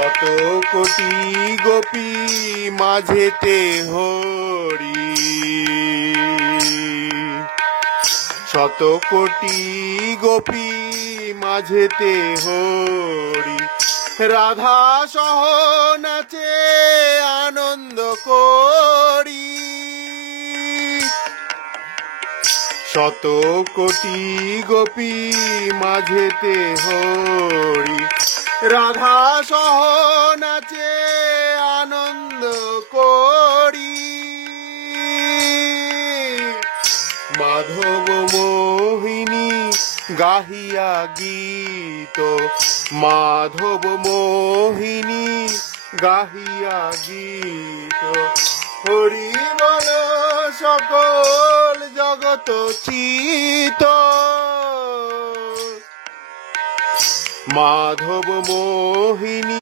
শত কোটি গোপী মাঝেতে হরি, শত কোটি গোপী মাঝেতে হরি, রাধা সহ নাচে আনন্দ করি। শত কোটি গোপী মাঝেতে হরি, রাধা সহ নাচে আনন্দ করি। মাধব মোহিনী গাহিয়া গীত, মাধব মোহিনী গাহিয়া গীত, হরি বল সকল জগত চিত। মাধব মোহিনী